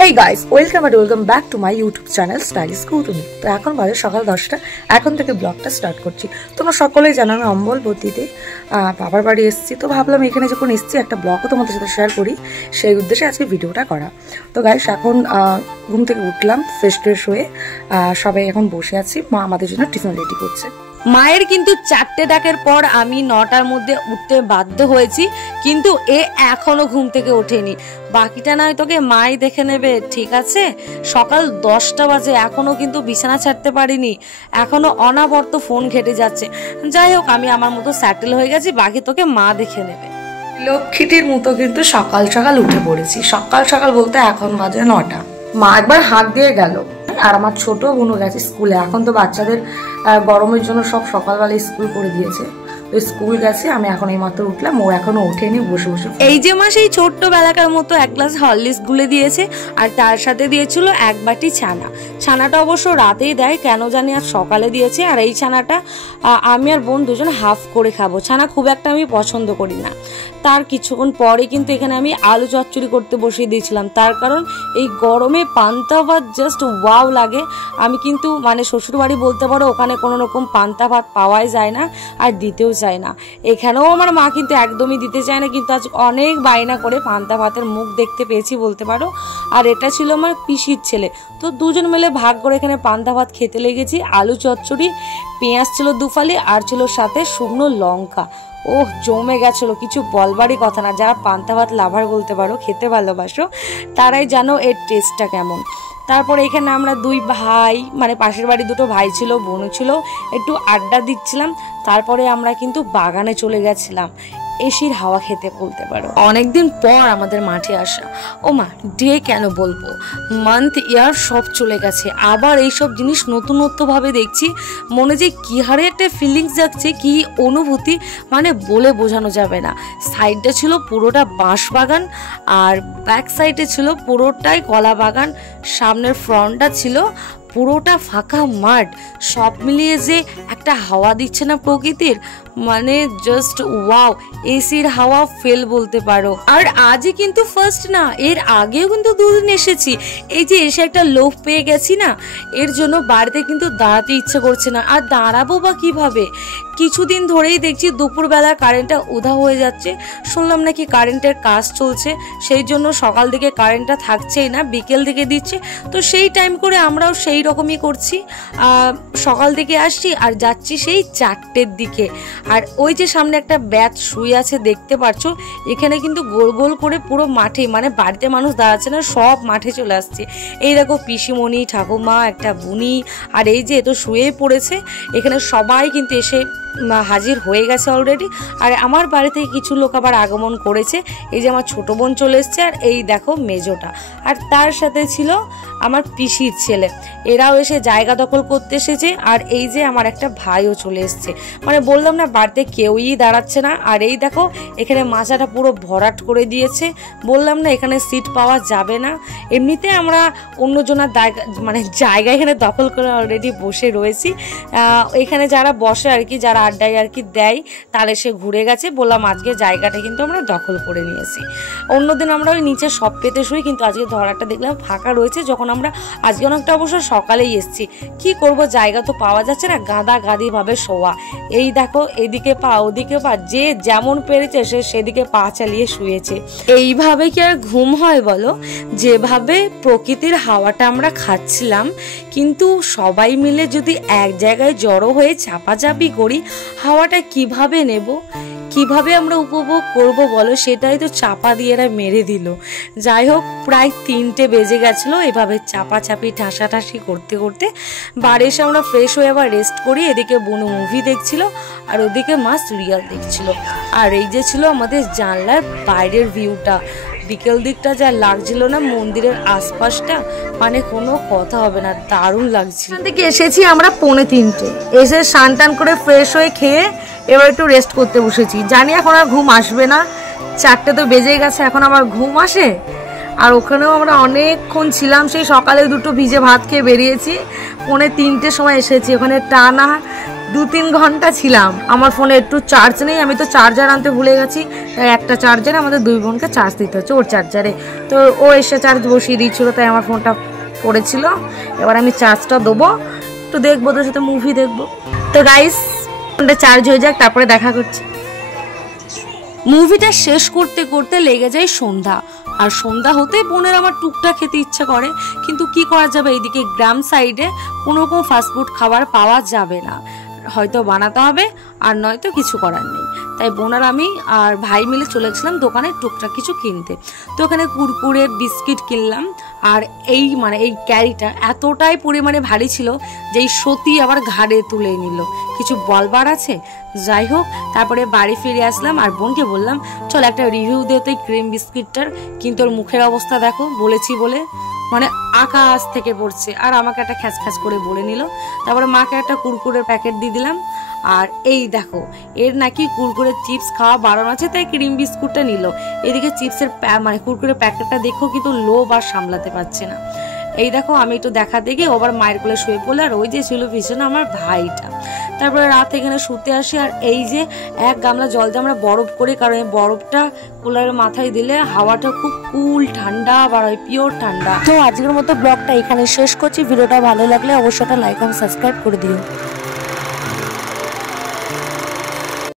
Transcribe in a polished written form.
Hey guys, welcome back to my YouTube channel Stylish Gurumi। তো এখন বাজে সকাল 10টা। এখন থেকে ব্লগটা স্টার্ট করছি। তোমরা সকলেই জানো আমি অম্বলবতীতে বাবার বাড়ি এসেছি, তো ভাবলাম এখানে যখন এসেছি একটা ব্লগও তোমাদের সাথে শেয়ার করি, সেই উদ্দেশ্যে আজকে ভিডিওটা করা। তো গাইস এখন ঘুম থেকে উঠলাম, ফ্রেশ হয়ে সবাই এখন বসে আছি, মা আমাদের জন্য টিফিন রেডি করছে। মায়ের কিন্তু 4টে ডাকের পর আমি 9টার মধ্যে উঠতে বাধ্য হয়েছি, কিন্তু এ এখনো ঘুম থেকে ওঠেনি। বাকিটা নয় তোকে মাই দেখে নেবে, ঠিক আছে? সকাল 10টা বাজে এখনো কিন্তু বিছানা ছাড়তে পারিনি, এখনো অনাবর্ত ফোন ঘেটে যাচ্ছে। যাই হোক, আমি আমার মতো সেটেল হয়ে গেছি, বাকি তোকে মা দেখে নেবে। লক্ষ্মীটির মতো কিন্তু সকাল সকাল উঠে পড়েছি। সকাল সকাল বলতে এখন বাজে 9টা। মা একবার হাত দিয়ে গেল, আর আমার ছোট বোনও গেছে স্কুলে। এখন তো বাচ্চাদের গরমের জন্য সব সকালবেলায় স্কুল করে দিয়েছে, তো স্কুল গেছে। আমি এখন এই মাত্র উঠলাম, ও এখনো ওঠেনি, বসে বসে। এই যে মা সেই ছোট্ট বেলাকার মতো এক গ্লাস হরলিক্স গুলে দিয়েছে, আর তার সাথে দিয়েছিল এক বাটি ছানা। ছানাটা অবশ্য রাতেই দেয়, কেন জানি আর সকালে দিয়েছে। আর এই ছানাটা আমি আর বোন দুজন হাফ করে খাবো। ছানা খুব একটা আমি পছন্দ করি না। তার কিছুক্ষণ পরে কিন্তু এখানে আমি আলু চচ্চড়ি করতে বসিয়ে দিয়েছিলাম, তার কারণ এই গরমে পান্তা ভাত জাস্ট ওয়াও লাগে। আমি কিন্তু মানে শ্বশুরবাড়ি বলতে পারো, ওখানে কোনো রকম পান্তা ভাত পাওয়াই যায় না, আর দিতেও চায় না। এখানেও আমার মা কিন্তু একদমই দিতে চায় না, কিন্তু আজ অনেক বায়না করে পান্তা ভাতের মুখ দেখতে পেয়েছি বলতে পারো। আর এটা ছিল আমার পিসির ছেলে, তো দুজন মিলে ভাগ করে এখানে পান্তা ভাত খেতে লেগেছি। আলু চচ্চড়ি, পেঁয়াজ ছিল 2 ফালি, আর ছিল সাথে শুকনো লঙ্কা। ওহ, জমে গেছিল, কিছু বলবারই কথা না। যারা পান্তা ভাত লাভার বলতে পারো, খেতে ভালোবাসো, তারাই জানো এর টেস্টটা কেমন। তারপরে এখানে আমরা 2 ভাই, মানে পাশের বাড়ি 2টো ভাই ছিল, বোনও ছিল, একটু আড্ডা দিচ্ছিলাম। তারপরে আমরা কিন্তু বাগানে চলে গেছিলাম এসির হাওয়া খেতে বলতে পারো। অনেকদিন পর আমাদের মাঠে আসা। ও মা, ডে কেন বলবো, মান্থ ইয়ার সব চলে গেছে, আবার এইসব জিনিস নতুনত্বভাবে দেখছি। মনে যে কি হারে একটা ফিলিংস যাচ্ছে, কি অনুভূতি, মানে বলে বোঝানো যাবে না। সাইডটা ছিল পুরোটা বাঁশ বাগান, আর ব্যাক সাইডে ছিল পুরোটাই কলা বাগান। সামনের ফ্রন্টটা ছিল পুরোটা ফাঁকা মাঠ। সব মিলিয়ে যে একটা হাওয়া দিচ্ছে না প্রকৃতির, মানে জাস্ট ওয়াও। এসির হাওয়া ফেল বলতে পারো। আর আজই কিন্তু ফার্স্ট না, এর আগেও কিন্তু 2 দিন এসেছি। এই যে এসে একটা লোভ পেয়ে গেছি না, এর জন্য বাড়িতে কিন্তু দাঁড়াতে ইচ্ছে করছে না। আর দাঁড়াবো বা কিভাবে? কিছুদিন ধরেই দেখছি দুপুরবেলা কারেন্টটা উধাও হয়ে যাচ্ছে। শুনলাম নাকি কারেন্টের কাজ চলছে, সেই জন্য সকাল দিকে কারেন্টটা থাকছেই না, বিকেল দিকে দিচ্ছে। তো সেই টাইম করে আমরাও সেই রকমই করছি, সকাল দিকে আসছি আর যাচ্ছি সেই 4টের দিকে। আর ওই যে সামনে একটা ব্যাট শুয়ে আছে দেখতে পাচ্ছ, এখানে কিন্তু গোল গোল করে পুরো মাঠে, মানে বাড়িতে মানুষ দাঁড়াচ্ছে না, সব মাঠে চলে আসছে। এই দেখো পিসিমণি, ঠাকুমা, একটা বুনি, আর এই যে তো শুয়েই পড়েছে। এখানে সবাই কিন্তু এসে হাজির হয়ে গেছে অলরেডি। আর আমার বাড়ি থেকে কিছু লোক আবার আগমন করেছে। এই যে আমার ছোট বোন চলে এসছে, আর এই দেখো মেজোটা, আর তার সাথে ছিল আমার পিসির ছেলে। এরাও এসে জায়গা দখল করতে এসেছে। আর এই যে আমার একটা ভাইও চলে এসছে। মানে বললাম না, বাড়িতে কেউই দাঁড়াচ্ছে না। আর এই দেখো এখানে মাচাটা পুরো ভরাট করে দিয়েছে। বললাম না, এখানে সিট পাওয়া যাবে না। এমনিতে আমরা অন্যজনের জায়গা এখানে দখল করে অলরেডি বসে রয়েছি। এখানে যারা বসে আর কি, যারা আড্ডায় আর কি দেয়, তাহলে সে ঘুরে গেছে। বললাম আজকে জায়গাটা কিন্তু আমরা দখল করে নিয়েছি। অন্যদিন আমরা ওই নিচে সব পেতে শুই, কিন্তু আজকে ধরাটা দেখলাম ফাঁকা রয়েছে। যখন আমরা আজকে অনেকটা অবশ্য সকালেই এসেছি, কি করব, জায়গা তো পাওয়া যাচ্ছে না, গাদা গাদি ভাবে শোয়া। এই দেখো এদিকে পা ওদিকে পা, যে যেমন পেরেছে সে সেদিকে পা চালিয়ে শুয়েছে। এইভাবে কি আর ঘুম হয় বলো? যেভাবে প্রকৃতির হাওয়াটা আমরা খাচ্ছিলাম, কিন্তু সবাই মিলে যদি এক জায়গায় জড়ো হয়ে চাপাচাপি করি, হাওয়াটা কিভাবে নেব, কিভাবে আমরা উপভোগ করব বলো? সেটাই তো চাপা দিয়ে এরা মেরে দিল। যাই হোক, প্রায় 3টে বেজে গেছিলো এভাবে চাপাচাপি ঠাসাঠাসি করতে করতে। বাড়ি এসে আমরা ফ্রেশ হয়ে আবার রেস্ট করি। এদিকে বোনু মুভি দেখছিল, আর ওদিকে মা সিরিয়াল দেখছিল। আর এই যে ছিল আমাদের জানলার বাইরের ভিউটা। বিকেল দিকটা যা লাগছিল না মন্দিরের আশপাশটা, মানে কোনো কথা হবে না, দারুণ লাগছিল। এখান থেকে এসেছি আমরা 2:45, এসে স্নান টান করে ফ্রেশ হয়ে খেয়ে এবার একটু রেস্ট করতে বসেছি। জানি এখন আর ঘুম আসবে না, 4টে তো বেজে গেছে, এখন আমার ঘুম আসে। আর ওখানেও আমরা অনেকক্ষণ ছিলাম, সেই সকালে 2টো ভিজে ভাত খেয়ে বেরিয়েছি, 2:45 সময় এসেছি। ওখানে টানা 2-3 ঘন্টা ছিলাম। আমার ফোনে একটু চার্জ নেই, আমি তো চার্জার আনতে ভুলে গেছি, তাই একটা চার্জারে আমাদের 2 বোনকে চার্জ দিতে হচ্ছে, ওর চার্জারে। তো ও এসে চার্জ বসিয়ে দিয়েছিল, তাই আমার ফোনটা পড়েছিল। এবার আমি চার্জটা দেবো, একটু দেখবো, তোর সাথে মুভি দেখবো। তো গাইস ফোনটা চার্জ হয়ে যাক, তারপরে দেখা করছি। মুভিটা শেষ করতে করতে লেগে যায় সন্ধ্যা, আর সন্ধ্যা হতেই বোনের আমার টুকটাক খেতে ইচ্ছা করে, কিন্তু কি করা যাবে, এইদিকে গ্রাম সাইডে কোনো রকম ফাস্টফুড খাবার পাওয়া যাবে না, হয়তো বানাতে হবে আর নয়তো কিছু করার নেই। তাই বোন আর আমি আর ভাই মিলে চলে গেছিলাম দোকানে টুকটাক কিছু কিনতে। তো ওখানে কুরকুরে বিস্কিট কিনলাম, আর এই এই ক্যারিটা এতটাই পরিমাণে ভারী ছিল যে এই সত্যি আবার ঘাড়ে তুলে নিল। কিছু বলবার আছে, যাই হোক। তারপরে বাড়ি ফিরে আসলাম আর বোনকে বললাম চল একটা রিভিউ দে তো এই ক্রিম বিস্কিটটার, কিন্তু ওর মুখের অবস্থা দেখো, বলেছি বলে আকাশ থেকে পড়ছে, আর আমাকে একটা খ্যাচ খ্যাচ করে বলে নিল। তারপরে মাকে একটা কুরকুরের প্যাকেট দিয়ে দিলাম, আর এই দেখো এর নাকি কুরকুরে চিপস খাওয়া বারণ আছে, তাই ক্রিম বিস্কুটটা নিল। এদিকে চিপসের কুরকুরের প্যাকেটটা দেখো কিন্তু লোভ আর সামলাতে পারছে না। এই দেখো আমি একটু দেখাতে গিয়ে ওবার মায়ের কোলে শুয়ে পড়লে, আর ওই যে ছিল পিছনে আমার ভাইটা। তারপরে রাত এখানে শুতে আসি, আর এই যে 1 গামলা জল দিয়ে আমরা বরফ করি, কারণ এই বরফটা কুলারের মাথায় দিলে হাওয়াটা খুব কুল ঠান্ডা বার হয়, পিওর ঠান্ডা। তো আজকের মতো ব্লগটা এখানে শেষ করছি। ভিডিওটা ভালো লাগলে অবশ্যই একটা লাইক আর সাবস্ক্রাইব করে দিও।